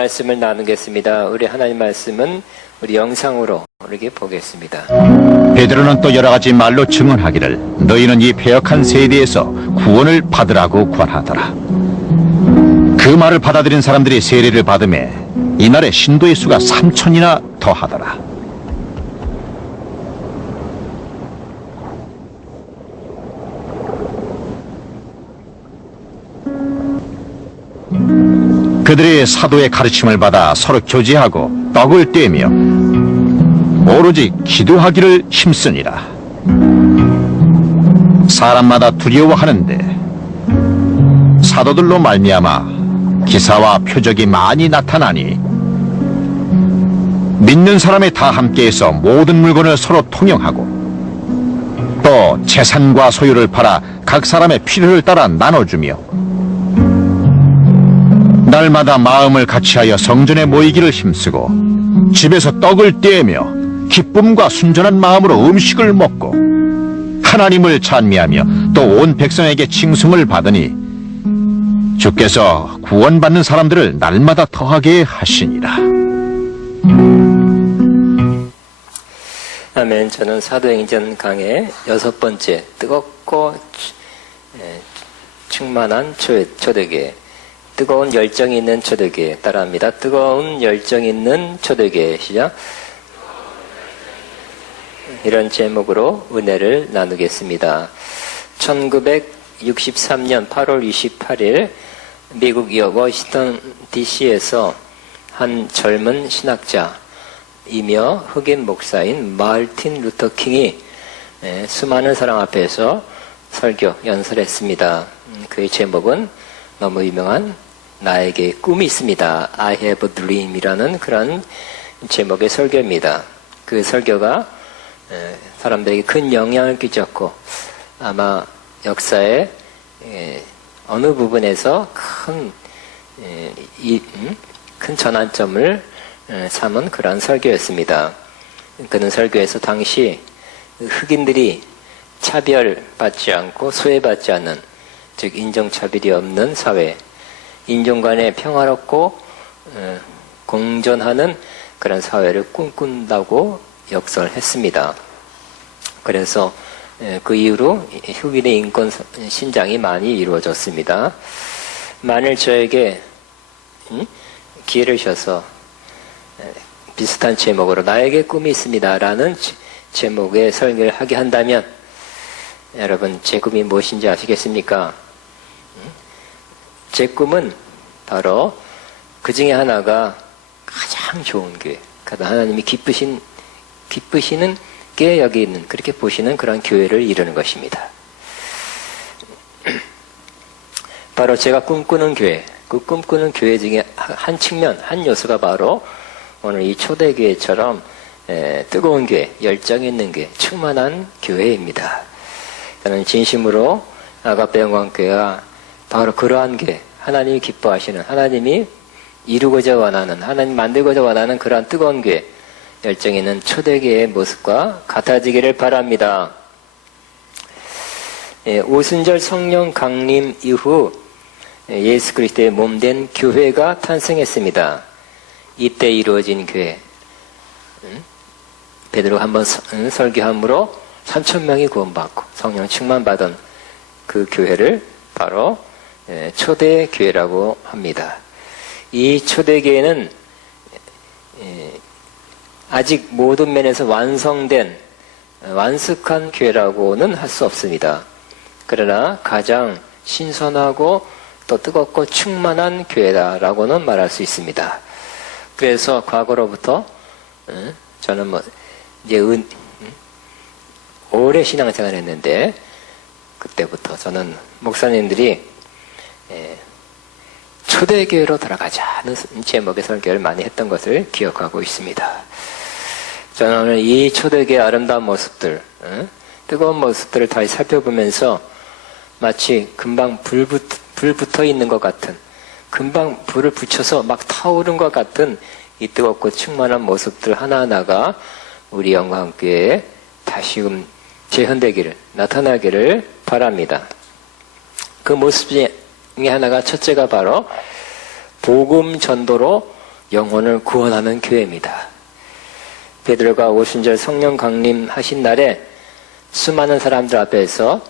말씀을 나누겠습니다. 우리 하나님 말씀은 우리 영상으로 이렇게 보겠습니다. 베드로는 또 여러 가지 말로 증언하기를 너희는 이 패역한 세대에서 구원을 받으라고 권하더라. 그 말을 받아들인 사람들이 세례를 받음에 이날에 신도의 수가 3,000이나 더하더라. 그들이 사도의 가르침을 받아 서로 교제하고 떡을 떼며 오로지 기도하기를 힘쓰니라. 사람마다 두려워하는데 사도들로 말미암아 기사와 표적이 많이 나타나니 믿는 사람이 다 함께해서 모든 물건을 서로 통용하고 또 재산과 소유를 팔아 각 사람의 필요를 따라 나눠주며 날마다 마음을 같이하여 성전에 모이기를 힘쓰고 집에서 떡을 떼며 기쁨과 순전한 마음으로 음식을 먹고 하나님을 찬미하며 또 온 백성에게 칭송을 받으니 주께서 구원받는 사람들을 날마다 더하게 하시니라. 아멘. 저는 사도행전 강의 6번째 뜨겁고 충만한 초대교회, 뜨거운 열정이 있는 초대교회 따라합니다. 뜨거운 열정 있는 초대교회. 시작. 이런 제목으로 은혜를 나누겠습니다. 1963년 8월 28일 미국 워싱턴 DC에서 한 젊은 신학자이며 흑인 목사인 마르틴 루터 킹이 수많은 사람 앞에서 설교 연설했습니다. 그의 제목은 너무 유명한 나에게 꿈이 있습니다. I have a dream 이라는 그런 제목의 설교입니다. 그 설교가 사람들에게 큰 영향을 끼쳤고 아마 역사의 어느 부분에서 큰 전환점을 삼은 그런 설교였습니다. 그는 설교에서 당시 흑인들이 차별받지 않고 소외받지 않는, 즉 인종차별이 없는 사회, 인종 간에 평화롭고 공존하는 그런 사회를 꿈꾼다고 역설했습니다. 그래서 그 이후로 흑인의 인권 신장이 많이 이루어졌습니다. 만일 저에게 기회를 주셔서 비슷한 제목으로 나에게 꿈이 있습니다 라는 제목의 설교를 하게 한다면 여러분 제 꿈이 무엇인지 아시겠습니까? 제 꿈은 바로 그 중에 하나가 가장 좋은 교회, 하나님이 기쁘시는 게 여기 있는, 그렇게 보시는 그런 교회를 이루는 것입니다. 바로 제가 꿈꾸는 교회, 그 꿈꾸는 교회 중에 한 측면, 한 요소가 바로 오늘 이 초대교회처럼 뜨거운 교회, 열정 있는 교회, 충만한 교회입니다. 저는 진심으로 아가페 영광교회가 바로 그러한 교회, 하나님이 기뻐하시는, 하나님이 이루고자 원하는, 하나님 만들고자 원하는 그러한 뜨거운 교회, 열정 있는 초대교회의 모습과 같아지기를 바랍니다. 오순절 성령 강림 이후 예수 그리스도의 몸된 교회가 탄생했습니다. 이때 이루어진 교회, 베드로가 한번 설교함으로 3,000명이 구원받고 성령 충만받은 그 교회를 바로 초대교회라고 합니다. 이 초대교회는 아직 모든 면에서 완성된 완숙한 교회라고는 할 수 없습니다. 그러나 가장 신선하고 또 뜨겁고 충만한 교회다라고는 말할 수 있습니다. 그래서 과거로부터 저는 이제 오래 신앙생활을 했는데 그때부터 저는 목사님들이 초대교회로 돌아가자는 제목의 설교를 많이 했던 것을 기억하고 있습니다. 저는 오늘 이 초대교회의 아름다운 모습들, 뜨거운 모습들을 다시 살펴보면서 마치 금방 불 붙어 있는 것 같은, 금방 불을 붙여서 막 타오른 것 같은 이 뜨겁고 충만한 모습들 하나하나가 우리 영광교회에 다시금 재현되기를, 나타나기를 바랍니다. 그 모습 중에 하나가 첫째가 바로 복음 전도로 영혼을 구원하는 교회입니다. 베드로가 오순절 성령 강림하신 날에 수많은 사람들 앞에서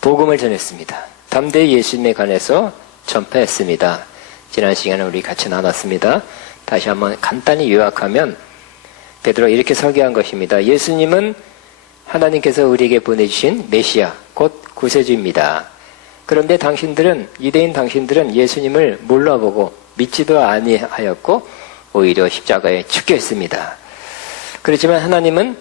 복음을 전했습니다. 담대히 예수님에 관해서 전파했습니다. 지난 시간에 우리 같이 나눴습니다. 다시 한번 간단히 요약하면 베드로가 이렇게 설교한 것입니다. 예수님은 하나님께서 우리에게 보내주신 메시아, 곧 구세주입니다. 그런데 유대인 당신들은 예수님을 몰라보고 믿지도 아니하였고 오히려 십자가에 죽겠습니다. 그렇지만 하나님은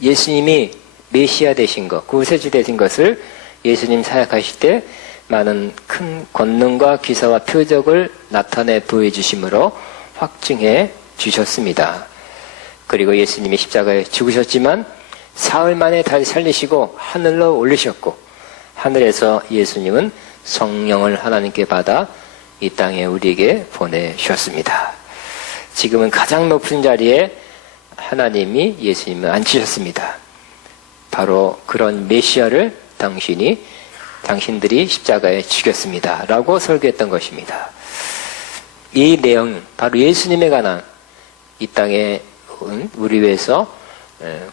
예수님이 메시아 되신 것, 구세주 되신 것을 예수님 사역하실 때 많은 큰 권능과 기사와 표적을 나타내 보여주심으로 확증해 주셨습니다. 그리고 예수님이 십자가에 죽으셨지만 사흘 만에 다시 살리시고 하늘로 올리셨고 하늘에서 예수님은 성령을 하나님께 받아 이 땅에 우리에게 보내주셨습니다. 지금은 가장 높은 자리에 하나님이 예수님을 앉히셨습니다. 바로 그런 메시아를 당신들이 십자가에 죽였습니다. 라고 설교했던 것입니다. 이 내용, 바로 예수님에 관한 이 땅에 온 우리 위해서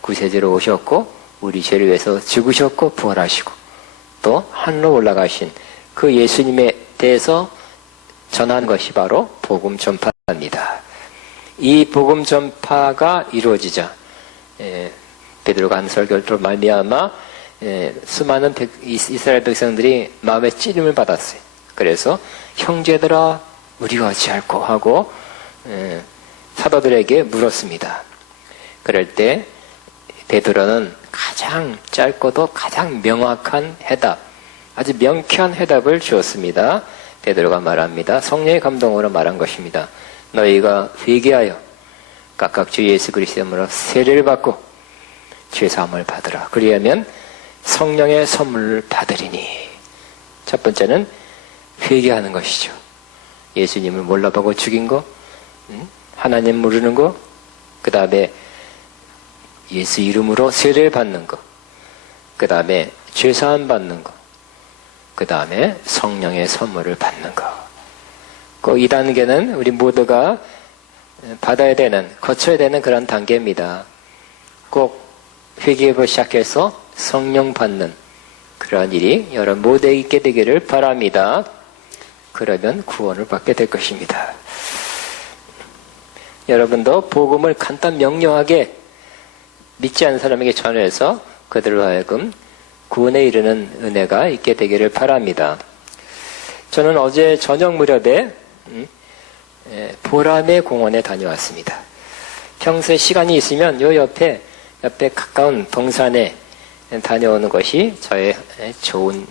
구세주로 오셨고 우리 죄를 위해서 죽으셨고 부활하시고 또 하늘로 올라가신 그 예수님에 대해서 전한 것이 바로 복음 전파입니다. 이 복음 전파가 이루어지자 베드로가 한 설교로 말미암아 수많은 이스라엘 백성들이 마음의 찔림을 받았어요. 그래서 형제들아 우리가 어찌할꼬 하고 사도들에게 물었습니다. 그럴 때 베드로는 가장 짧고도 가장 명확한 해답, 아주 명쾌한 해답을 주었습니다. 베드로가 말합니다. 성령의 감동으로 말한 것입니다. 너희가 회개하여 각각 주 예수 그리스도의 이름으로 세례를 받고 죄사함을 받으라. 그리하면 성령의 선물을 받으리니. 첫 번째는 회개하는 것이죠. 예수님을 몰라보고 죽인 거, 하나님 모르는 거, 그 다음에 예수 이름으로 세례를 받는 거, 그 다음에 죄사함 받는 거, 그 다음에 성령의 선물을 받는 거. 그 2단계는 우리 모두가 거쳐야 되는 그런 단계입니다. 꼭 회개부터 시작해서 성령 받는 그러한 일이 여러분 모두에게 있게 되기를 바랍니다. 그러면 구원을 받게 될 것입니다. 여러분도 복음을 간단 명료하게 믿지 않는 사람에게 전해서 그들로 하여금 구원에 이르는 은혜가 있게 되기를 바랍니다. 저는 어제 저녁 무렵에 보람의 공원에 다녀왔습니다. 평소에 시간이 있으면 요 옆에 가까운 동산에 다녀오는 것이 저의 좋은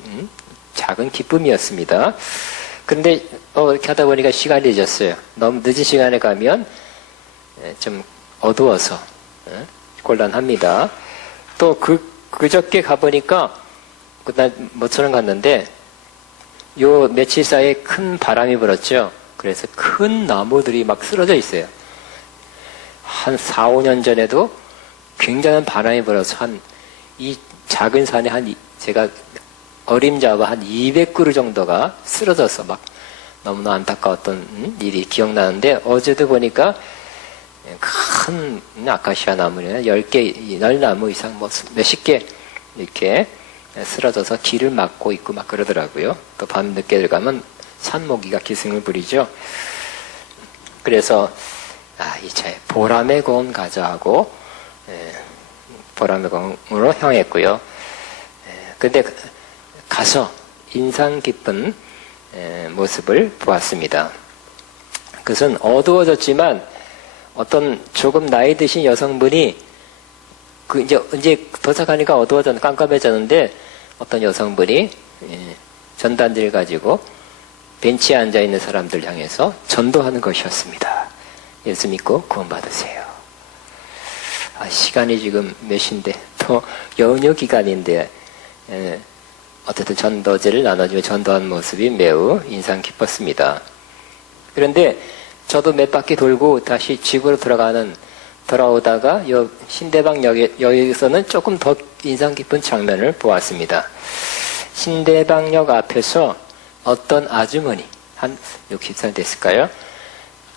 작은 기쁨이었습니다. 그런데 이렇게 하다 보니까 시간이 늦었어요. 너무 늦은 시간에 가면 좀 어두워서 곤란합니다. 또 그저께 가보니까 그날 모처럼 갔는데 요 며칠 사이에 큰 바람이 불었죠. 그래서 큰 나무들이 막 쓰러져 있어요. 한 4, 5년 전에도 굉장한 바람이 불어서 이 작은 산에 제가 어림잡아 한 200그루 정도가 쓰러져서 막 너무나 안타까웠던 일이 기억나는데 어제도 보니까 큰 아카시아 나무는 10개, 널나무 이상 몇십 개 이렇게 쓰러져서 길을 막고 있고 막 그러더라고요. 또 밤 늦게 들어가면 산모기가 기승을 부리죠. 그래서 이 차에 보람의 공원 가자 하고 보람의 공원으로 향했고요. 근데 가서 인상 깊은 모습을 보았습니다. 그것은 어두워졌지만 어떤 조금 나이 드신 여성분이 이제 도착하니까 깜깜해졌는데 어떤 여성분이 전단지를 가지고 벤치에 앉아 있는 사람들 향해서 전도하는 것이었습니다. 예수 믿고 구원받으세요. 시간이 지금 몇 시인데 또 연휴 기간인데 어쨌든 전도제를 나눠주며 전도한 모습이 매우 인상 깊었습니다. 그런데 저도 몇 바퀴 돌고 다시 집으로 돌아오다가 신대방 여기서는 조금 더 인상 깊은 장면을 보았습니다. 신대방역 앞에서 어떤 아주머니, 한 60살 됐을까요?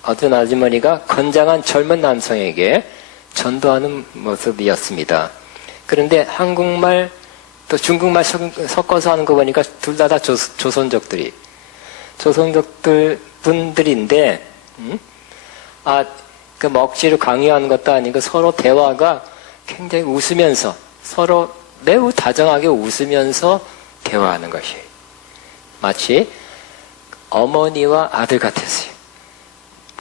어떤 아주머니가 건장한 젊은 남성에게 전도하는 모습이었습니다. 그런데 한국말 또 중국말 섞어서 하는 거 보니까 둘 다 조선족들 분들인데, 그 먹지를 강요하는 것도 아니고 서로 대화가 굉장히 웃으면서 서로 매우 다정하게 웃으면서 대화하는 것이에요. 마치 어머니와 아들 같았어요.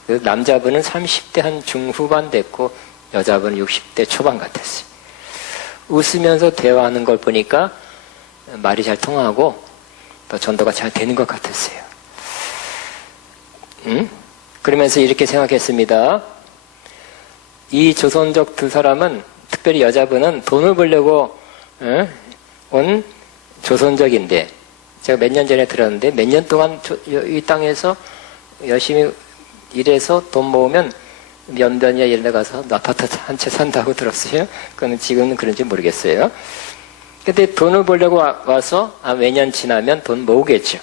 그 남자분은 30대 한 중후반 됐고 여자분은 60대 초반 같았어요. 웃으면서 대화하는 걸 보니까 말이 잘 통하고 또 전도가 잘 되는 것 같았어요. 그러면서 이렇게 생각했습니다. 이 조선족 두 사람은, 특별히 여자분은 돈을 벌려고 온 조선족인데, 제가 몇 년 전에 들었는데 몇 년 동안 이 땅에서 열심히 일해서 돈 모으면 연변이나 이런 데 가서 아파트 한 채 산다고 들었어요. 그건 지금은 그런지 모르겠어요. 근데 돈을 벌려고 와서 몇 년 지나면 돈 모으겠죠.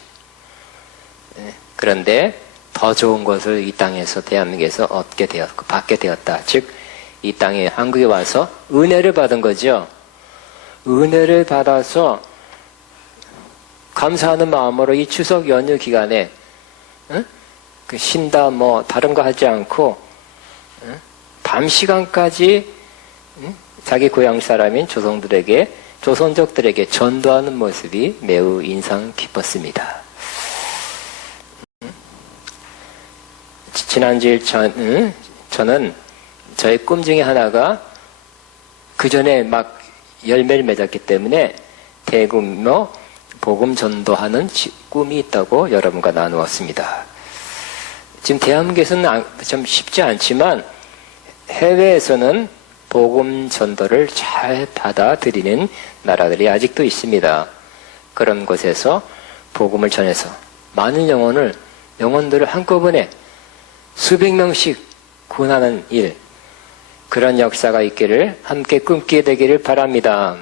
그런데 더 좋은 것을 이 땅에서, 대한민국에서 받게 되었다. 즉, 이 땅에, 한국에 와서 은혜를 받은 거죠. 은혜를 받아서 감사하는 마음으로 이 추석 연휴 기간에 그 쉰다 다른 거 하지 않고 밤 시간까지 자기 고향 사람인 조선족들에게 전도하는 모습이 매우 인상 깊었습니다. 지난주일 저는 저의 꿈 중에 하나가 그 전에 막 열매를 맺었기 때문에 대규모 복음 전도하는 꿈이 있다고 여러분과 나누었습니다. 지금 대한민국에서는 좀 쉽지 않지만 해외에서는 복음 전도를 잘 받아들이는 나라들이 아직도 있습니다. 그런 곳에서 복음을 전해서 많은 영혼들을 한꺼번에 수백 명씩 구원하는 일, 그런 역사가 있기를 함께 꿈꾸게 되기를 바랍니다.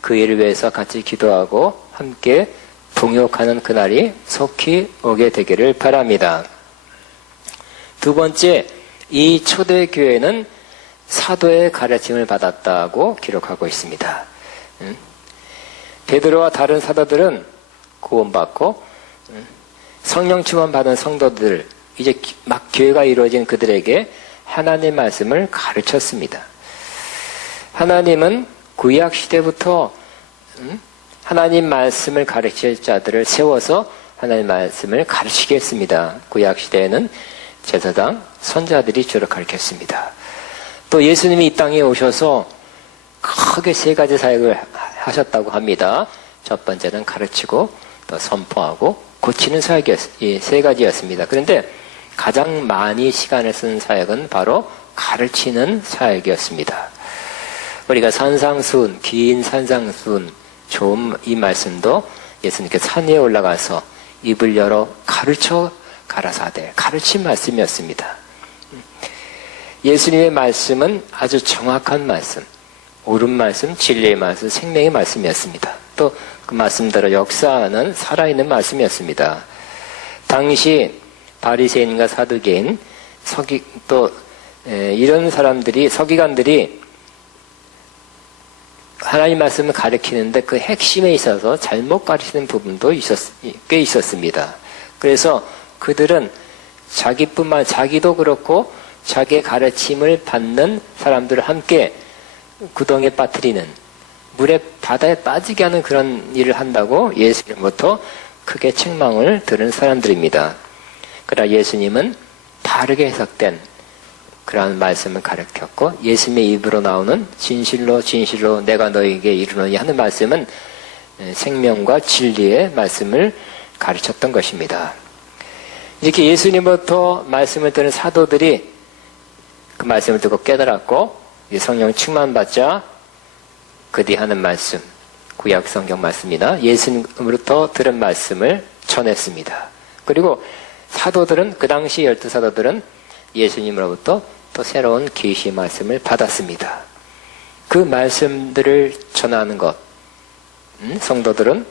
그 일을 위해서 같이 기도하고 함께 동역하는 그날이 속히 오게 되기를 바랍니다. 두 번째, 이 초대교회는 사도의 가르침을 받았다고 기록하고 있습니다. 베드로와 다른 사도들은 구원받고 성령 충만 받은 성도들, 이제 막 교회가 이루어진 그들에게 하나님의 말씀을 가르쳤습니다. 하나님은 구약 시대부터 하나님 말씀을 가르칠 자들을 세워서 하나님 말씀을 가르치게 했습니다. 구약 시대에는 제사장, 선자들이 주로 가르쳤습니다. 또 예수님이 이 땅에 오셔서 크게 세 가지 사역을 하셨다고 합니다. 첫 번째는 가르치고 또 선포하고 고치는 사역이 세 가지였습니다. 그런데 가장 많이 시간을 쓴 사역은 바로 가르치는 사역이었습니다. 우리가 산상수훈, 긴 산상수훈, 좋은 이 말씀도 예수님께서 산 위에 올라가서 입을 열어 가르쳐 가라사대, 가르친 말씀이었습니다. 예수님의 말씀은 아주 정확한 말씀, 옳은 말씀, 진리의 말씀, 생명의 말씀이었습니다. 또 그 말씀대로 역사하는 살아있는 말씀이었습니다. 당시 바리새인과 사두개인, 이런 사람들이, 서기관들이 하나님 말씀을 가르치는데 그 핵심에 있어서 잘못 가르치는 부분도 꽤 있었습니다. 그래서 그들은 자기도 그렇고 자기의 가르침을 받는 사람들을 함께 구덩이에 빠뜨리는, 바다에 빠지게 하는 그런 일을 한다고 예수님부터 크게 책망을 들은 사람들입니다. 그러나 예수님은 다르게 해석된 그러한 말씀을 가르쳤고, 예수님의 입으로 나오는 진실로 진실로 내가 너에게 이르노니 하는 말씀은 생명과 진리의 말씀을 가르쳤던 것입니다. 이렇게 예수님부터 말씀을 듣는 사도들이 그 말씀을 듣고 깨달았고, 성령 충만받자 그 뒤 하는 말씀, 구약 성경 말씀이나 예수님으로부터 들은 말씀을 전했습니다. 그리고 사도들은, 그 당시 12사도들은 예수님으로부터 또 새로운 계시의 말씀을 받았습니다. 그 말씀들을 전하는 것, 성도들은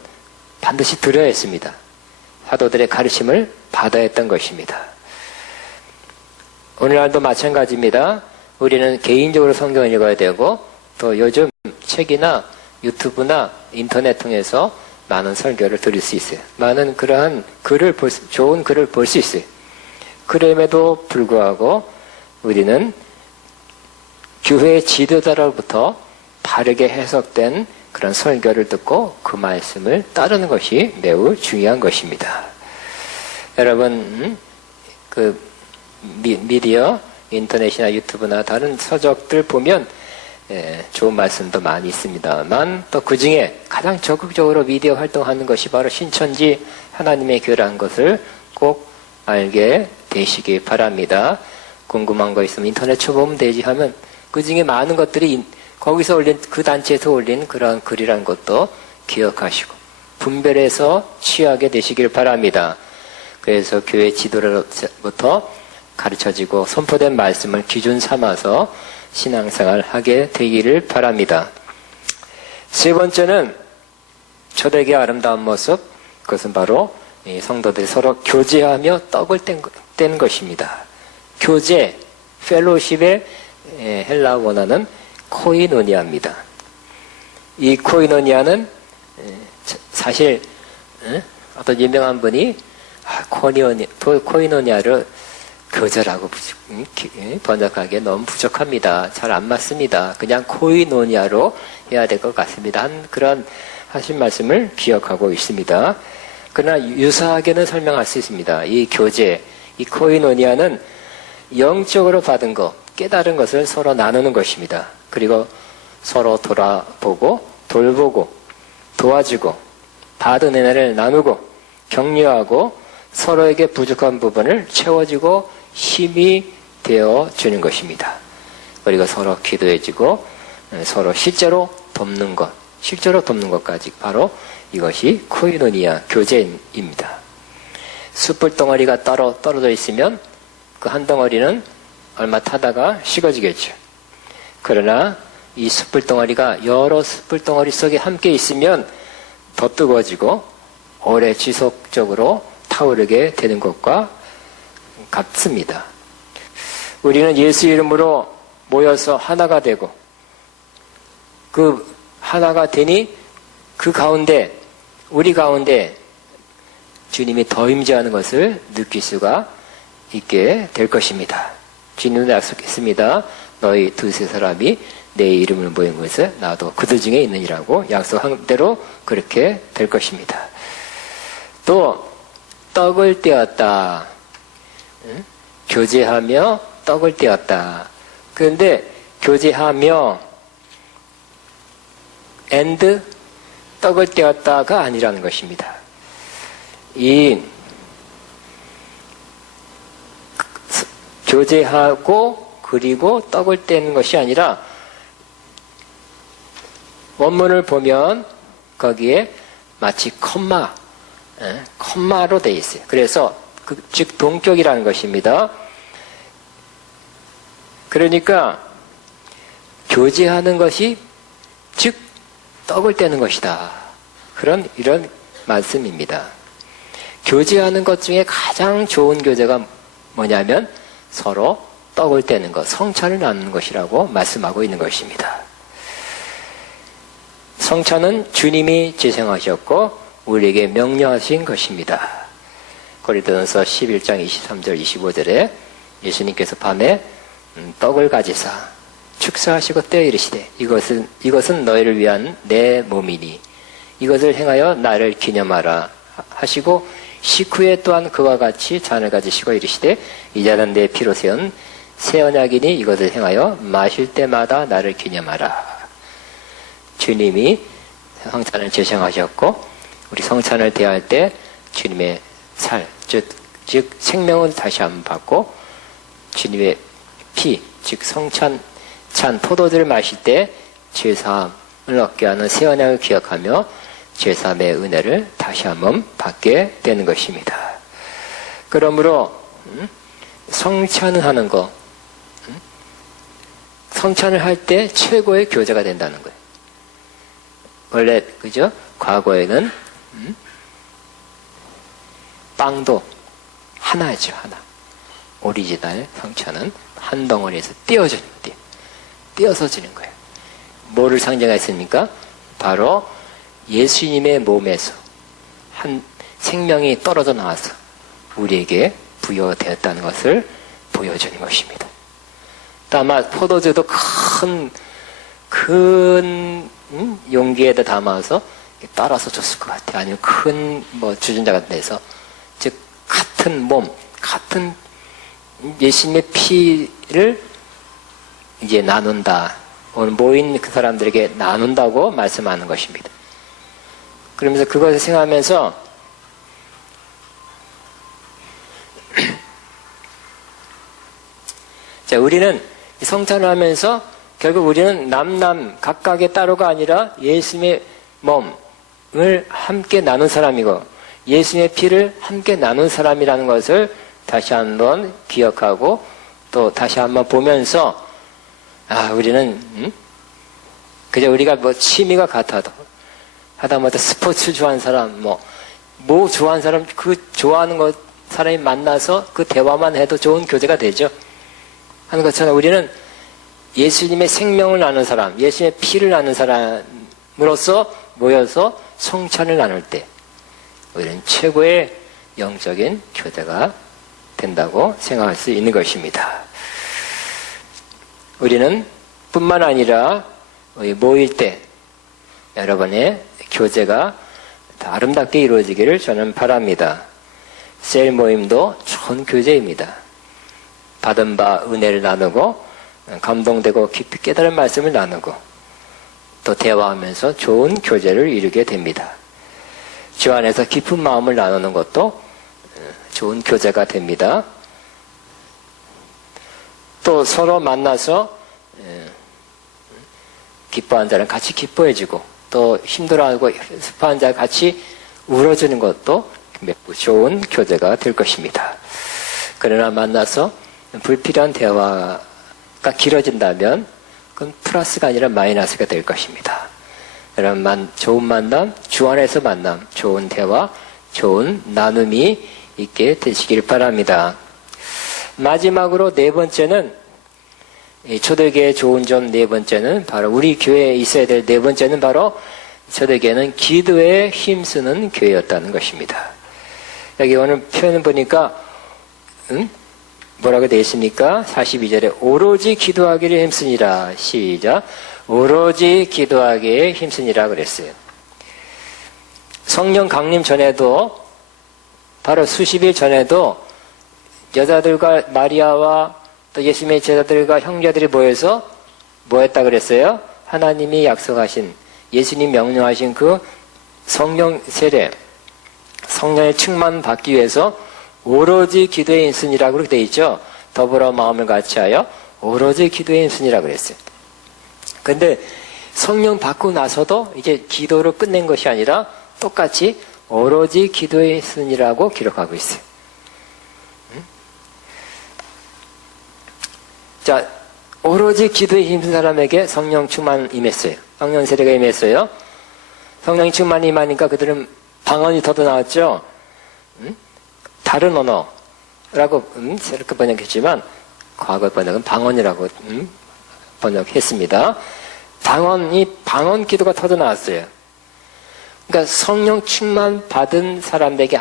반드시 들어야 했습니다. 사도들의 가르침을 받아야 했던 것입니다. 오늘날도 마찬가지입니다. 우리는 개인적으로 성경을 읽어야 되고 또 요즘 책이나 유튜브나 인터넷 통해서 많은 설교를 들을 수 있어요. 많은 그러한 좋은 글을 볼 수 있어요. 그럼에도 불구하고 우리는 교회 지도자로부터 바르게 해석된 그런 설교를 듣고 그 말씀을 따르는 것이 매우 중요한 것입니다. 여러분, 그 미디어, 인터넷이나 유튜브나 다른 서적들 보면 좋은 말씀도 많이 있습니다만 또 그 중에 가장 적극적으로 미디어 활동하는 것이 바로 신천지 하나님의 교회라는 것을 꼭 알게 되시기 바랍니다. 궁금한 거 있으면 인터넷 쳐보면 되지 하면 그 중에 많은 것들이 거기서 올린, 그 단체에서 올린 그런 글이라는 것도 기억하시고 분별해서 취하게 되시길 바랍니다. 그래서 교회 지도로부터 가르쳐지고 선포된 말씀을 기준 삼아서 신앙생활 하게 되기를 바랍니다. 세 번째는 초대교회의 아름다운 모습, 그것은 바로 성도들이 서로 교제하며 떡을 떼는 것입니다. 교제, 펠로십의 헬라어 원어는 코이노니아입니다. 이 코이노니아는 사실 어떤 유명한 분이 코이노니아를 교제라고 번역하기에 너무 부족합니다. 잘 안 맞습니다. 그냥 코이노니아로 해야 될 것 같습니다. 그런 하신 말씀을 기억하고 있습니다. 그러나 유사하게는 설명할 수 있습니다. 이 교제, 이 코이노니아는 영적으로 받은 것, 깨달은 것을 서로 나누는 것입니다. 그리고 서로 돌아보고 돌보고 도와주고 받은 은혜를 나누고 격려하고 서로에게 부족한 부분을 채워주고 힘이 되어주는 것입니다. 그리고 서로 기도해주고 서로 실제로 돕는 것까지 바로 이것이 코이노니아 교제입니다. 숯불 덩어리가 따로 떨어져 있으면 그 한 덩어리는 얼마 타다가 식어지겠죠. 그러나 이 숯불 덩어리가 여러 숯불 덩어리 속에 함께 있으면 더 뜨거워지고 오래 지속적으로 타오르게 되는 것과 같습니다. 우리는 예수 이름으로 모여서 하나가 되고 그 하나가 되니 그 가운데 우리 가운데 주님이 더 임재하는 것을 느낄 수가 있게 될 것입니다. 주님도 약속했습니다. 너희 두세 사람이 내 이름을 모인 곳에 나도 그들 중에 있느니라고 약속한 대로 그렇게 될 것입니다. 또 떡을 떼었다. 교제하며 떡을 떼었다. 그런데 교제하며 and 떡을 떼었다가 아니라는 것입니다. 이 교제하고 그리고 떡을 떼는 것이 아니라 원문을 보면 거기에 마치 컴마로 되어 있어요. 그래서 즉 동격이라는 것입니다. 그러니까 교제하는 것이 즉 떡을 떼는 것이다. 이런 말씀입니다. 교제하는 것 중에 가장 좋은 교제가 뭐냐면 서로 떡을 떼는 것, 성찬을 나누는 것이라고 말씀하고 있는 것입니다. 성찬은 주님이 제정하셨고 우리에게 명령하신 것입니다. 고린도전서 11장 23절 25절에 예수님께서 밤에 떡을 가지사 축사하시고 떼어 이르시되 이것은 너희를 위한 내 몸이니 이것을 행하여 나를 기념하라 하시고 식후에 또한 그와 같이 잔을 가지시고 이르시되 이 잔은 내 피로 세운 새 언약이니 이것을 행하여 마실 때마다 나를 기념하라. 주님이 성찬을 제정하셨고 우리 성찬을 대할 때 주님의 살, 즉 생명을 다시 한번 받고 주님의 피, 즉 성찬 찬 포도주를 마실 때 죄사함을 얻게 하는 새 언약을 기억하며 죄사함의 은혜를 다시 한번 받게 되는 것입니다. 그러므로 성찬을 하는 거, 성찬을 할 때 최고의 교제가 된다는 거예요. 원래 그죠? 과거에는 빵도 하나죠, 하나. 오리지널 성찬은 한 덩어리에서 띄어주는 거예요. 띄어서 주는 거예요. 뭐를 상징했습니까? 바로 예수님의 몸에서 한 생명이 떨어져 나와서 우리에게 부여되었다는 것을 보여주는 것입니다. 또 아마 포도주도 큰 용기에다 담아서 따라서 줬을 것 같아요. 아니면 큰 주전자 같은 데서, 즉 같은 몸, 같은 예수님의 피를 이제 나눈다. 오늘 모인 그 사람들에게 나눈다고 말씀하는 것입니다. 그러면서 그것을 생각하면서 자, 우리는 성찬을 하면서 결국 우리는 남남 각각의 따로가 아니라 예수님의 몸을 함께 나눈 사람이고 예수님의 피를 함께 나눈 사람이라는 것을 다시 한번 기억하고 또 다시 한번 보면서 우리는 그저 우리가 취미가 같아도 하다못해 스포츠 좋아하는 사람 뭐 좋아하는 사람 그 좋아하는 것 사람이 만나서 그 대화만 해도 좋은 교제가 되죠. 하는 것처럼 우리는 예수님의 생명을 나눈 사람, 예수님의 피를 나눈 사람으로서 모여서 성찬을 나눌 때 우리는 최고의 영적인 교제가 된다고 생각할 수 있는 것입니다. 우리는 뿐만 아니라 모일 때 여러분의 교제가 아름답게 이루어지기를 저는 바랍니다. 셀 모임도 좋은 교제입니다. 받은 바 은혜를 나누고 감동되고 깊이 깨달은 말씀을 나누고 또 대화하면서 좋은 교제를 이루게 됩니다. 주 안에서 깊은 마음을 나누는 것도 좋은 교제가 됩니다. 또 서로 만나서 기뻐한 자는 같이 기뻐해주고 또 힘들어하고 슬퍼한 자 같이 울어주는 것도 매우 좋은 교제가 될 것입니다. 그러나 만나서 불필요한 대화가 길어진다면 그건 플러스가 아니라 마이너스가 될 것입니다. 여러분 좋은 만남, 주 안에서 만남, 좋은 대화, 좋은 나눔이 있게 되시길 바랍니다. 마지막으로 네 번째는 초대교회의 좋은 점 네 번째는 바로 우리 교회에 있어야 될 네 번째는 바로 초대교회는 기도에 힘쓰는 교회였다는 것입니다. 여기 오늘 표현을 보니까 뭐라고 되어 있습니까? 42절에 오로지 기도하기를 힘쓰니라. 시작. 오로지 기도하기에 힘쓰니라 그랬어요. 성령 강림 전에도 바로 수십 일 전에도 여자들과 마리아와 또 예수님의 제자들과 형제들이 모여서 뭐 했다 그랬어요? 하나님이 약속하신 예수님 명령하신 그 성령 세례 성령의 충만 받기 위해서 오로지 기도에 힘쓰니라 그렇게 되어 있죠. 더불어 마음을 같이하여 오로지 기도에 힘쓰니라 그랬어요. 근데 성령 받고 나서도 이제 기도로 끝낸 것이 아니라 똑같이 오로지 기도에 힘쓰니라고 기록하고 있어요. 자, 오로지 기도에 힘쓴 사람에게 성령 충만 임했어요. 성령 세례가 임했어요. 성령 충만이 임하니까 그들은 방언이 더더 나왔죠. 다른 언어라고 새롭게 번역했지만 과거 번역은 방언이라고 번역했습니다. 방언 기도가 터져 나왔어요. 그러니까 성령 충만 받은 사람에게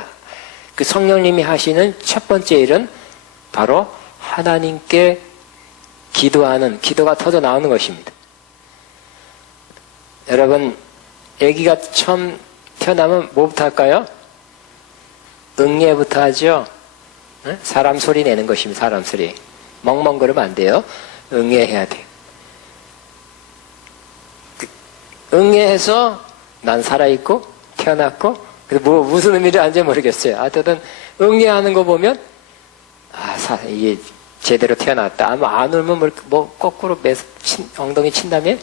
그 성령님이 하시는 첫 번째 일은 바로 하나님께 기도하는 기도가 터져 나오는 것입니다. 여러분 아기가 처음 태어나면 뭐부터 할까요? 응애부터 하죠. 사람 소리 내는 것입니다. 사람 소리. 멍멍거리면 안 돼요. 응애해야 돼요. 응애해서 난 살아있고 태어났고 무슨 의미인지 모르겠어요. 하여튼 응애하는 거 보면 이게 제대로 태어났다. 아마 안 울면 뭐 거꾸로 엉덩이 친 다음에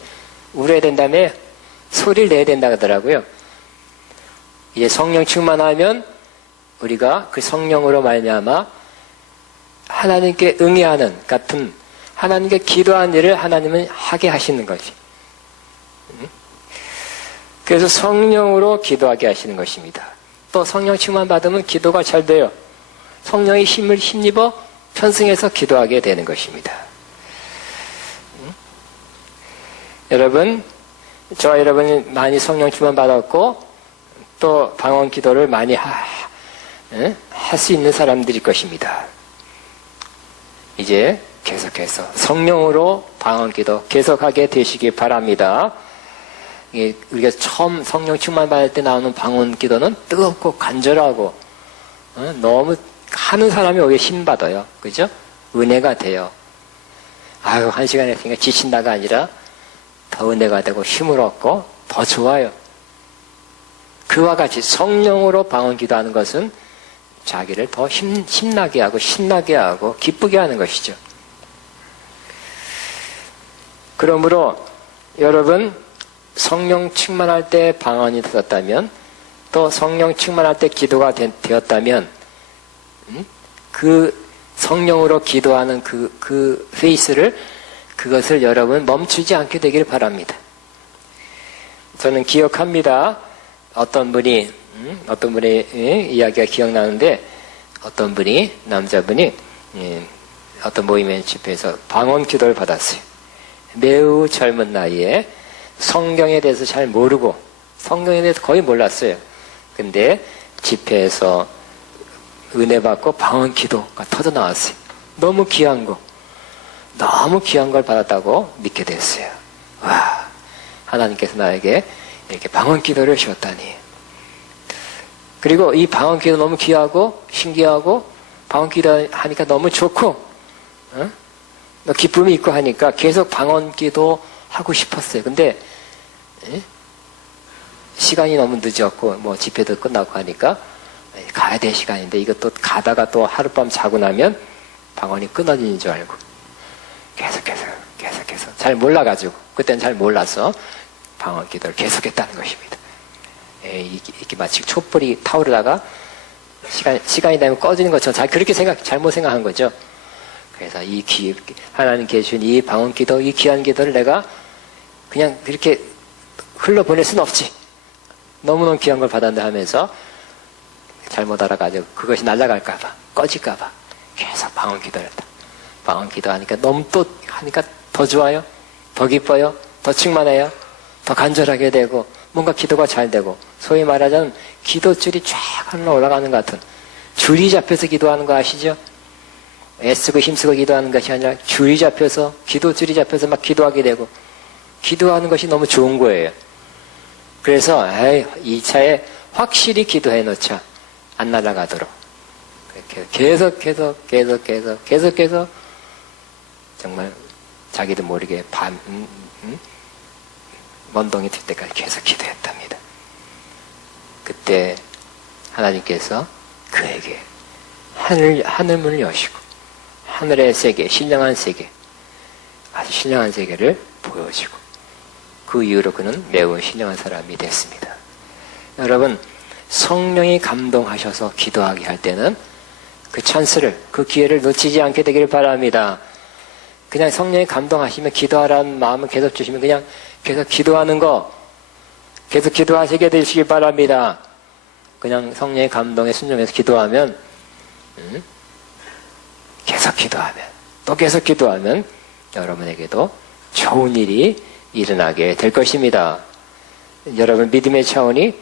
울어야 된다며 소리를 내야 된다 하더라고요. 이제 성령 충만하면 우리가 그 성령으로 말미암아 하나님께 응애하는 같은 하나님께 기도한 일을 하나님은 하게 하시는 거지. 그래서 성령으로 기도하게 하시는 것입니다. 또 성령 충만 받으면 기도가 잘 돼요. 성령의 힘을 힘입어 편승해서 기도하게 되는 것입니다. 여러분, 저와 여러분이 많이 성령 충만 받았고 또 방언 기도를 많이 할 수 있는 사람들일 것입니다. 이제 계속해서 성령으로 방언 기도 계속하게 되시기 바랍니다. 우리가 처음 성령 충만 받을 때 나오는 방언 기도는 뜨겁고 간절하고 너무 하는 사람이 오히려 힘 받아요. 그죠? 은혜가 돼요. 아유, 한 시간 했으니까 지친다가 아니라 더 은혜가 되고 힘을 얻고 더 좋아요. 그와 같이 성령으로 방언 기도하는 것은 자기를 더 힘나게 하고 신나게 하고 기쁘게 하는 것이죠. 그러므로 여러분, 성령 충만할 때 방언이 되었다면 또 성령 충만할 때 기도가 되었다면 그 성령으로 기도하는 그 페이스를 그것을 여러분 멈추지 않게 되기를 바랍니다. 저는 기억합니다. 어떤 분의 이야기가 기억나는데 어떤 분이 남자분이 어떤 모임의 집회에서 방언 기도를 받았어요. 매우 젊은 나이에 성경에 대해서 잘 모르고 성경에 대해서 거의 몰랐어요. 근데 집회에서 은혜 받고 방언 기도가 터져 나왔어요. 너무 귀한 걸 받았다고 믿게 됐어요. 와, 하나님께서 나에게 이렇게 방언 기도를 주셨다니. 그리고 이 방언 기도 너무 귀하고 신기하고 방언 기도 하니까 너무 좋고 기쁨이 있고 하니까 계속 방언 기도 하고 싶었어요. 근데 시간이 너무 늦었고 뭐 집회도 끝나고 하니까 가야 될 시간인데 이것도 가다가 또 하룻밤 자고 나면 방언이 끊어지는 줄 알고 계속해서 잘 몰라가지고 그때는 잘 몰라서 방언 기도를 계속했다는 것입니다. 이렇게 마치 촛불이 타오르다가 시간이 되면 꺼지는 것처럼 그렇게 잘못 생각한 거죠. 그래서 하나님께 주신 이 방언 기도, 이 귀한 기도를 내가 그냥 그렇게 흘러보낼 수는 없지. 너무너무 귀한 걸 받았는데 하면서 잘못 알아가지고 그것이 날아갈까봐, 꺼질까봐 계속 방언 기도를 했다. 방언 기도하니까 너무 또 하니까 더 좋아요. 더 기뻐요. 더 충만해요. 더 간절하게 되고 뭔가 기도가 잘 되고 소위 말하자면 기도줄이 쫙 하늘로 올라가는 것 같은 줄이 잡혀서 기도하는 거 아시죠? 애쓰고 힘쓰고 기도하는 것이 아니라 줄이 잡혀서 기도줄이 잡혀서 막 기도하게 되고 기도하는 것이 너무 좋은 거예요. 그래서 이 차에 확실히 기도해 놓자. 안 날아가도록 계속해서 정말 자기도 모르게 먼동이 들 때까지 계속 기도했답니다. 그때 하나님께서 그에게 하늘문을 여시고 하늘의 세계, 신령한 세계, 아주 신령한 세계를 보여주고 그 이후로 그는 매우 신령한 사람이 됐습니다. 여러분, 성령이 감동하셔서 기도하게 할 때는 그 찬스를, 그 기회를 놓치지 않게 되기를 바랍니다. 그냥 성령이 감동하시면 기도하라는 마음을 계속 주시면 그냥 계속 기도하는 거 계속 기도하시게 되시길 바랍니다. 그냥 성령의 감동에 순종해서 기도하면 계속 기도하면 또 계속 기도하면 여러분에게도 좋은 일이 일어나게 될 것입니다. 여러분 믿음의 차원이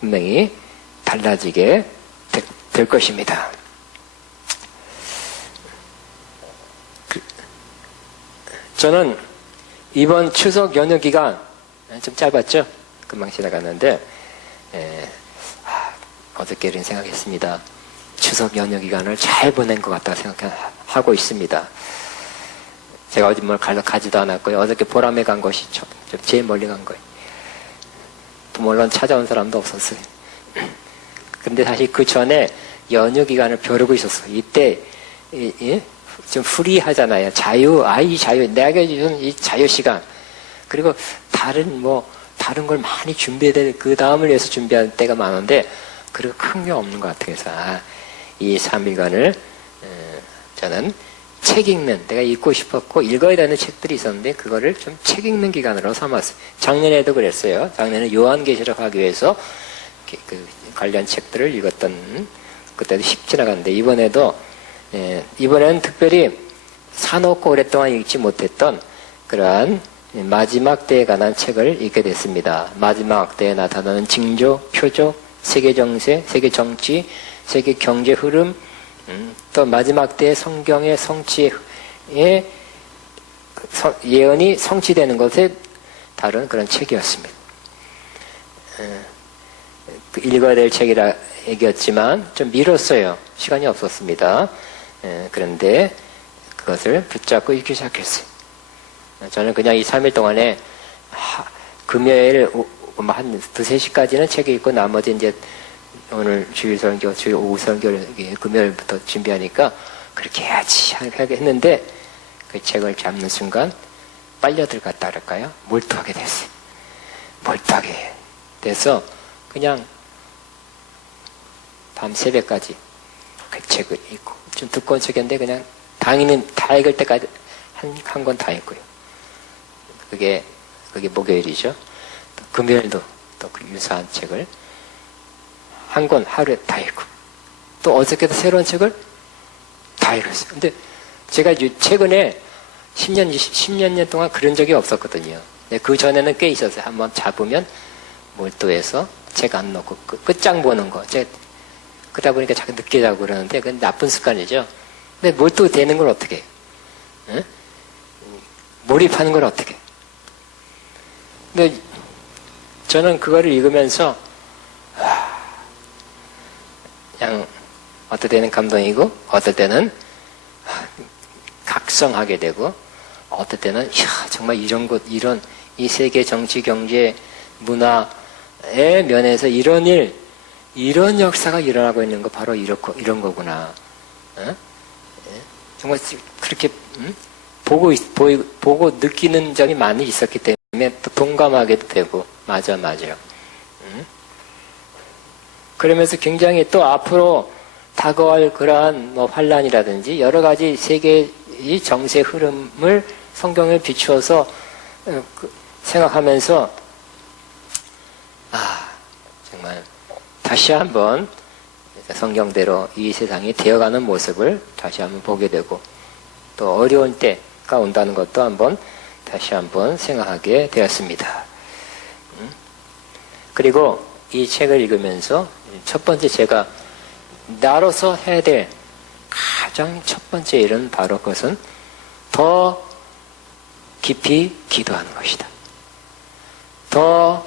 분명히 달라지게 될 것입니다. 저는 이번 추석 연휴 기간 좀 짧았죠? 금방 지나갔는데 어저께 이런 생각했습니다. 추석 연휴 기간을 잘 보낸 것 같다고 생각하고 있습니다. 제가 어디 뭘 가지도 않았고요. 어저께 보람에 간 것이 제일 멀리 간 거예요. 또 물론 찾아온 사람도 없었어요. 근데 사실 그 전에 연휴 기간을 벼르고 있었어요. 이때 좀 프리하잖아요. 이 자유, 내가 주는 이 자유 시간. 그리고 다른 걸 많이 준비해야 될, 그 다음을 위해서 준비할 때가 많은데, 그리고 큰 게 없는 것 같아요. 그래서, 이 3일간을, 저는 책 읽는, 내가 읽고 싶었고, 읽어야 되는 책들이 있었는데, 그거를 좀 책 읽는 기간으로 삼았어요. 작년에도 그랬어요. 작년에 요한계시록 하기 위해서, 그 관련 책들을 읽었던, 그때도 휙 지나갔는데, 이번에도 이번에는 특별히 사놓고 오랫동안 읽지 못했던 그러한 마지막 때에 관한 책을 읽게 됐습니다. 마지막 때에 나타나는 징조, 표적, 세계 정세, 세계 정치, 세계 경제 흐름, 또 마지막 때의 성경의 성취의 예언이 성취되는 것에 다른 그런 책이었습니다. 읽어야 될 책이라 얘기였지만 좀 미뤘어요. 시간이 없었습니다. 그런데 그것을 붙잡고 읽기 시작했어요. 저는 그냥 이 3일 동안에 금요일 한 2-3시까지는 책을 읽고 나머지 이제 오늘 주일 설교, 주일 오후 설교를 금요일부터 준비하니까 그렇게 해야지 하게 했는데 그 책을 잡는 순간 빨려 들어갔다 그럴까요? 몰두하게 됐어요. 몰두하게 돼서 그냥 밤 새벽까지 그 책을 읽고 좀 두꺼운 책인데 그냥 당연히 다 읽을 때까지 한 권 다 읽고요. 그게 목요일이죠. 또 금요일도 또 그 유사한 책을 한 권 하루에 다 읽고 또 어저께도 새로운 책을 다 읽었어요. 근데 제가 최근에 10년 년 동안 그런 적이 없었거든요. 그 전에는 꽤 있었어요. 한번 잡으면 몰두해서 책 안 놓고 끝장 보는 거. 그러다 보니까 자꾸 늦게 자고 그러는데 그건 나쁜 습관이죠. 근데 몰두되는 걸 어떻게 해요? 응? 몰입하는 걸 어떻게 해요? 근데 저는 그거를 읽으면서 그냥 어떨 때는 감동이고 어떨 때는 각성하게 되고 어떨 때는 정말 이런 이 세계 정치 경제 문화의 면에서 이런 역사가 일어나고 있는 거 바로 이런 거구나. 정말 그렇게 보고 느끼는 점이 많이 있었기 때문에 또 동감하게도 되고 맞아요. 그러면서 굉장히 또 앞으로 다가올 그러한 환란이라든지 여러 가지 세계의 정세 흐름을 성경에 비추어서 생각하면서 정말 다시 한번 성경대로 이 세상이 되어가는 모습을 다시 한번 보게 되고 또 어려운 때가 온다는 것도 한번 다시 한번 생각하게 되었습니다. 그리고 이 책을 읽으면서 첫 번째 제가 나로서 해야 될 가장 첫 번째 일은 바로 그것은 더 깊이 기도하는 것이다. 더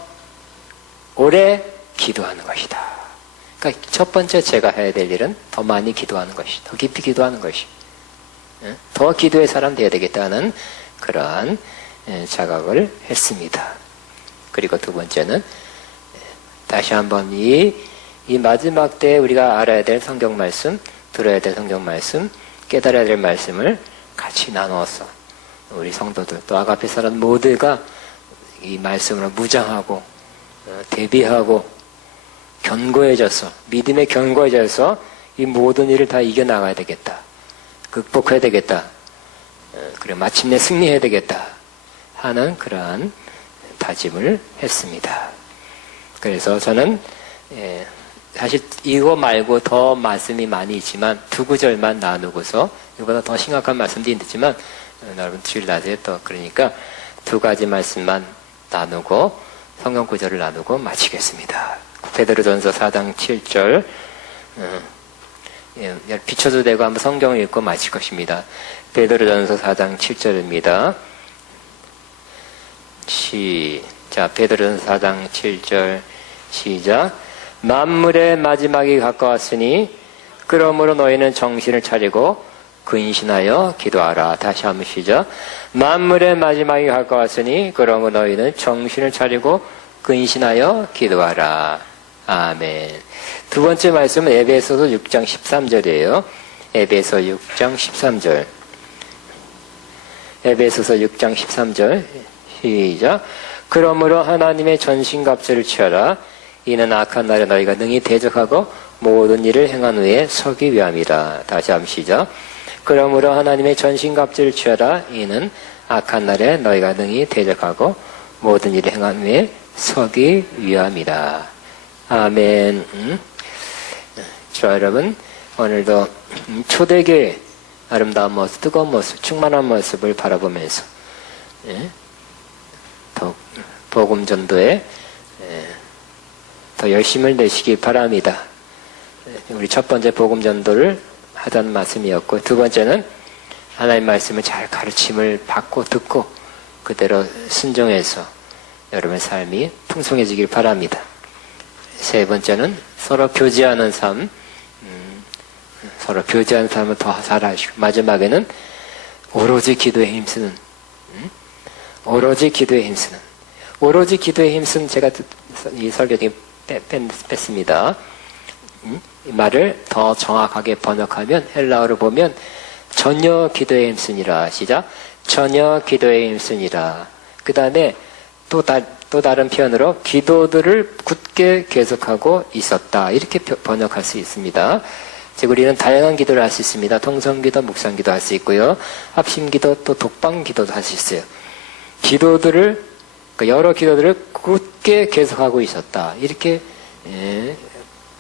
오래 기도하는 것이다. 그러니까 첫 번째 제가 해야 될 일은 더 많이 기도하는 것이, 더 깊이 기도하는 것이, 더 기도의 사람 되어야 되겠다는 그러한 자각을 했습니다. 그리고 두 번째는 다시 한번 이 마지막 때에 우리가 알아야 될 성경 말씀, 들어야 될 성경 말씀, 깨달아야 될 말씀을 같이 나누어서 우리 성도들 또 아가페 사람 모두가 이 말씀으로 무장하고 대비하고 견고해져서 믿음에 견고해져서 이 모든 일을 다 이겨나가야 되겠다. 극복해야 되겠다. 그리고 마침내 승리해야 되겠다 하는 그러한 다짐을 했습니다. 그래서 저는 사실 이거 말고 더 말씀이 많이 있지만 두 구절만 나누고서 이보다 더 심각한 말씀도 있지만 여러분 주일 낮에 또 그러니까 두 가지 말씀만 나누고 성경 구절을 나누고 마치겠습니다. 베드로전서 4장 7절 비춰도 되고 한번 성경을 읽고 마칠 것입니다. 베드로전서 4장 7절입니다. 시작. 베드로전서 4장 7절 시작. 만물의 마지막이 가까웠으니 그러므로 너희는 정신을 차리고 근신하여 기도하라. 다시 한번 시작. 만물의 마지막이 가까웠으니 그러므로 너희는 정신을 차리고 근신하여 기도하라. 아멘. 두 번째 말씀은 에베소서 6장 13절이에요. 에베소 6장 13절. 에베소서 6장 13절 시작. 그러므로 하나님의 전신갑주를 취하라. 이는 악한 날에 너희가 능히 대적하고 모든 일을 행한 후에 서기 위함이라. 다시 한번 시작. 그러므로 하나님의 전신갑주를 취하라. 이는 악한 날에 너희가 능히 대적하고 모든 일을 행한 후에 서기 위함이라. 아멘. 자, 여러분, 오늘도 초대교회 아름다운 모습, 뜨거운 모습, 충만한 모습을 바라보면서 더욱 복음 전도에 더 열심을 내시기 바랍니다. 우리 첫 번째 복음 전도를 하던 말씀이었고, 두 번째는 하나님 말씀을 잘 가르침을 받고 듣고 그대로 순종해서 여러분의 삶이 풍성해지길 바랍니다. 세 번째는 서로 교제하는 삶, 서로 교제하는 삶을 더 잘하시고, 마지막에는 오로지 기도에 힘쓰는, 오로지 기도에 힘쓰는, 오로지 기도에 힘쓰는, 제가 이 설교 중에 뺐습니다. 이 말을 더 정확하게 번역하면, 헬라어로 보면 전혀 기도에 힘쓰니라. 시작. 전혀 기도에 힘쓰니라. 그 다음에 또 다른 표현으로 기도들을 굳게 계속하고 있었다. 이렇게 번역할 수 있습니다. 즉 우리는 다양한 기도를 할 수 있습니다. 통성기도, 묵상기도 할 수 있고요. 합심기도, 또 독방기도도 할 수 있어요. 기도들을, 여러 기도들을 굳게 계속하고 있었다. 이렇게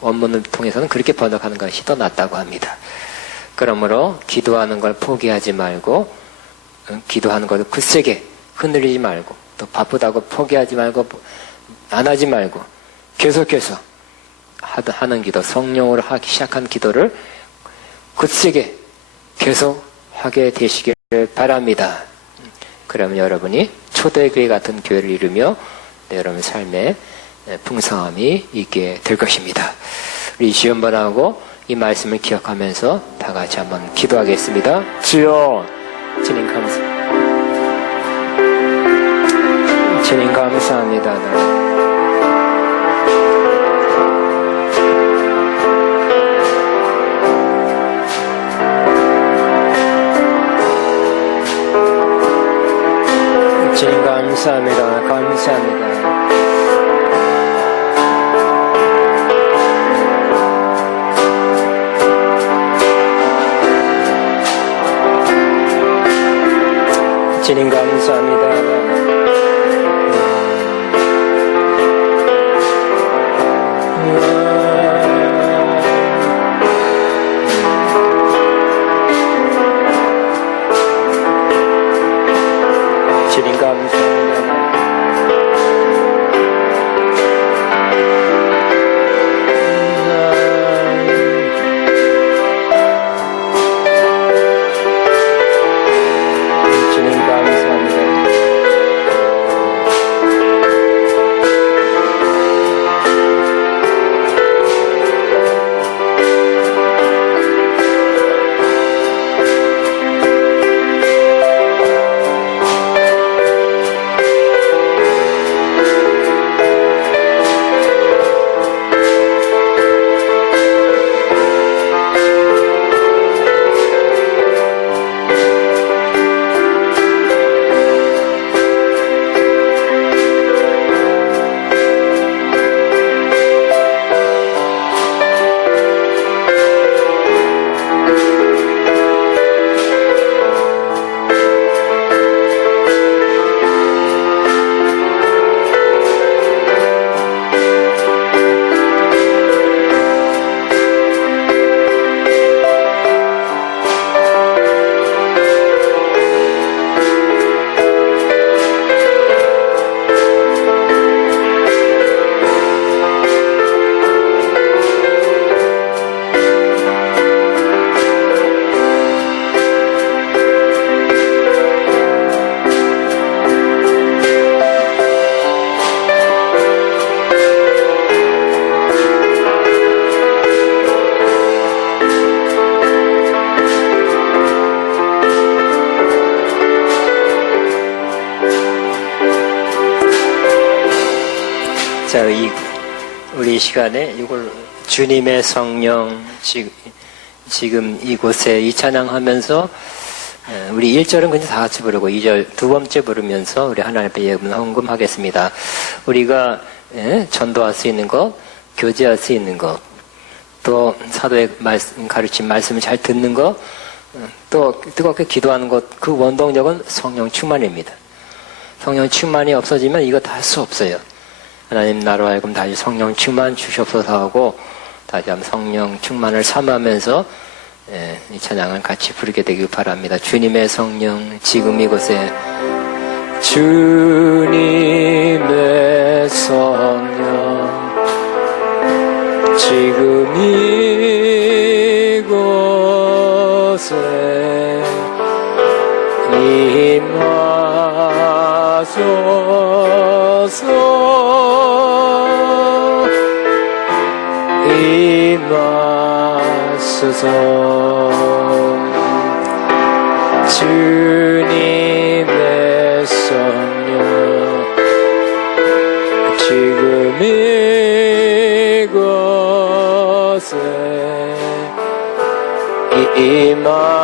원문을 통해서는 그렇게 번역하는 것이 더 낫다고 합니다. 그러므로 기도하는 걸 포기하지 말고, 기도하는 걸 굳세게 흔들리지 말고, 또 바쁘다고 포기하지 말고, 안 하지 말고, 계속해서 하는 기도, 성령으로 하기 시작한 기도를 굳세게 계속 하게 되시길 바랍니다. 그러면 여러분이 초대교회 같은 교회를 이루며 여러분 삶에 풍성함이 있게 될 것입니다. 우리 시험번하고 이 말씀을 기억하면서 다 같이 한번 기도하겠습니다. 주여, 주님 주님 감사합니다. 주님 감사합니다. 감사합니다. 주님 감사합니다. 주님 감사합니다. 주님 감사합니다. 자, 우리 시간에 이걸 주님의 성령 지금 이곳에 이 찬양하면서 우리 1절은 그냥 다 같이 부르고 2절 두 번째 부르면서 우리 하나님 앞에 예물 헌금하겠습니다. 우리가 전도할 수 있는 것, 교제할 수 있는 것, 또 사도의 가르친 말씀을 잘 듣는 것, 또 뜨겁게 기도하는 것, 그 원동력은 성령 충만입니다. 성령 충만이 없어지면 이거 다 할 수 없어요. 하나님 나로 하여금 다시 성령 충만 주시옵소서 하고 다시 한번 성령 충만을 삼으면서 이 찬양을 같이 부르게 되길 바랍니다. 주님의 성령 지금 이곳에 주님의 성령 지금 이곳에 임하소서 임하소서 주님의 성령 지금 이곳에 임하소서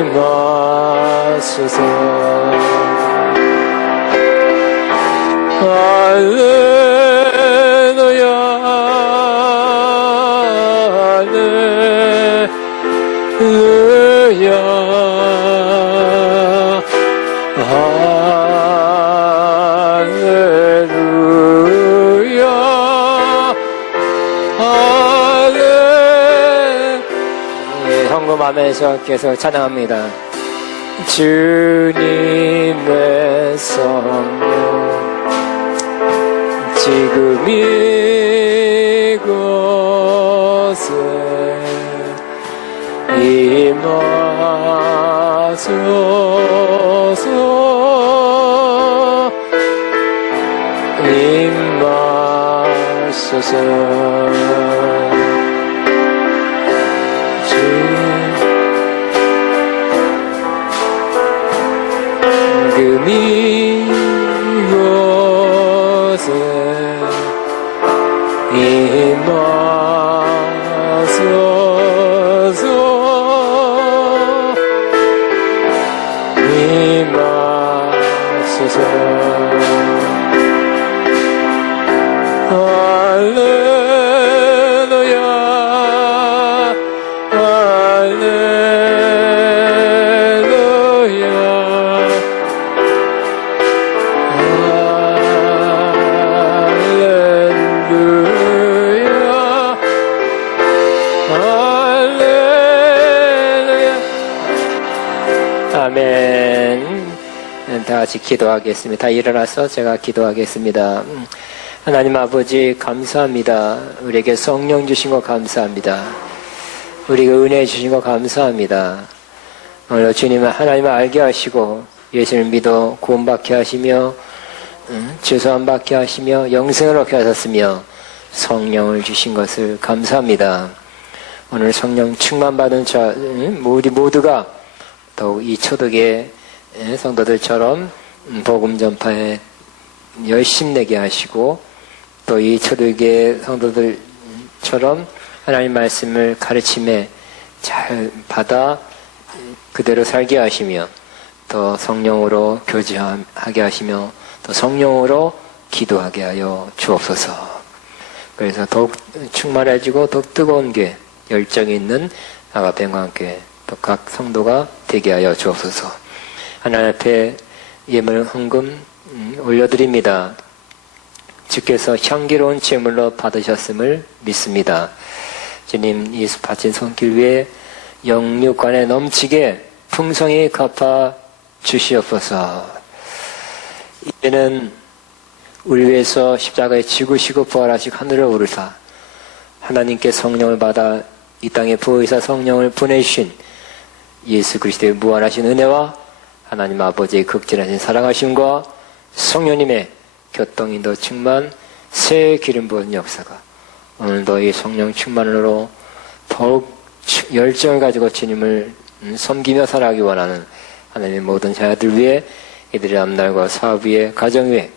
임하소서 할렐루야 할렐루야 할렐루야 현금하면서 계속 찬양합니다. 주님의 성령 지금 이곳에 임하소서 임하소서 지금 이곳에 임하소서 임하소서 할렐루야 할렐루야 아멘. 다 같이 기도하겠습니다. 다 일어나서 제가 기도하겠습니다. 하나님 아버지 감사합니다. 우리에게 성령 주신 거 감사합니다. 우리에게 은혜 주신 거 감사합니다. 오늘 주님은 하나님을 알게 하시고 예수를 믿어 구원받게 하시며 죄사함 받게 하시며 영생을 얻게 하셨으며 성령을 주신 것을 감사합니다. 오늘 성령 충만받은 자 우리 모두가 더욱 이 초대교회 성도들처럼 복음 전파에 열심내게 하시고 또 이 초대교회 성도들처럼 하나님 말씀을 가르침에 잘 받아 그대로 살게 하시며 또 성령으로 교제하게 하시며 또 성령으로 기도하게 하여 주옵소서. 그래서 더욱 충만해지고 더욱 뜨거운 게 열정이 있는 아가평강교회 또 각 성도가 되게 하여 주옵소서. 하나님 앞에 예물 헌금 올려드립니다. 주께서 향기로운 제물로 받으셨음을 믿습니다. 주님 이 바친 손길 위에 영육간에 넘치게 풍성히 갚아 주시옵소서. 이제는 우리 위해서 십자가에 지구시고 부활하시고 하늘을 오르사 하나님께 성령을 받아 이 땅에 부어이사 성령을 보내주신 예수 그리스도의 무한하신 은혜와 하나님 아버지의 극진하신 사랑하심과 성령님의 교통인도 충만 새 기름 부은 역사가 오늘도 이 성령 충만으로 더욱 열정을 가지고 주님을 섬기며 살아가기 원하는 하나님의 모든 자녀들 위해 이들의 앞날과 사업 위에 가정 위에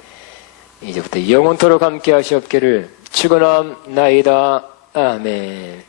이제부터 영원토록 함께 하시옵기를 축원합나이다. 아멘.